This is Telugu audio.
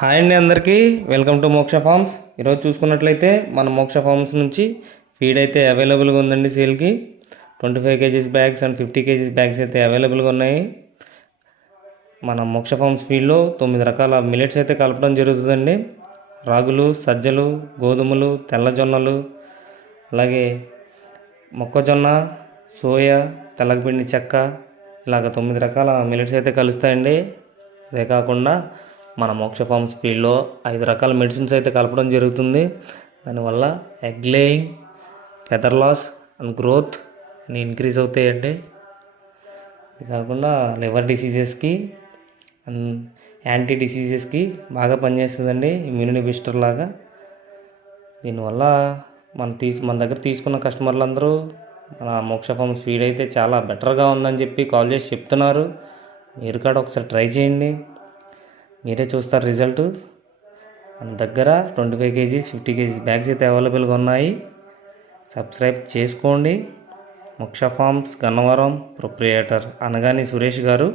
హాయ్ అండి అందరికీ వెల్కమ్ టు మోక్ష ఫార్మ్స్. ఈరోజు చూసుకున్నట్లయితే మన మోక్ష ఫార్మ్స్ నుంచి ఫీడ్ అయితే అవైలబుల్గా ఉందండి సేల్కి. 25 kgs bags and 50 kgs bags అయితే అవైలబుల్గా ఉన్నాయి. మన మోక్ష ఫార్మ్స్ ఫీడ్లో 9 రకాల మిలెట్స్ అయితే కలపడం జరుగుతుందండి. రాగులు, సజ్జలు, గోధుమలు, తెల్లజొన్నలు, అలాగే మొక్కజొన్న, సోయా, తెల్లపిండి చెక్క, ఇలాగ 9 రకాల మిలెట్స్ అయితే కలుస్తాయండి. అదే కాకుండా మన మోక్ష ఫార్మ్స్ ఫీల్డ్లో 5 రకాల మెడిసిన్స్ అయితే కలపడం జరుగుతుంది. దానివల్ల egg laying, feather loss and growth అన్నీ ఇంక్రీజ్ అవుతాయండి. ఇది కాకుండా లివర్ డిసీజెస్కి అండ్ యాంటీ డిసీజెస్కి బాగా పనిచేస్తుందండి, ఇమ్యూనిటీ బూస్టర్ లాగా. దీనివల్ల మన దగ్గర తీసుకున్న కస్టమర్లు అందరూ మన మోక్ష ఫార్మ్స్ ఫీడ్ అయితే చాలా బెటర్గా ఉందని చెప్పి కాల్ చేసి చెప్తున్నారు. మీరు కూడా ఒకసారి ట్రై చేయండి, మీరే చూస్తారు రిజల్ట్. మన దగ్గర 25 కేజీస్ 50 కేజీస్ బ్యాగ్స్ అయితే అవైలబుల్గా ఉన్నాయి. సబ్స్క్రైబ్ చేసుకోండి. మోక్ష ఫార్మ్స్ గన్నవరం ప్రొప్రియేటర్ అనగాని సురేష్ గారు.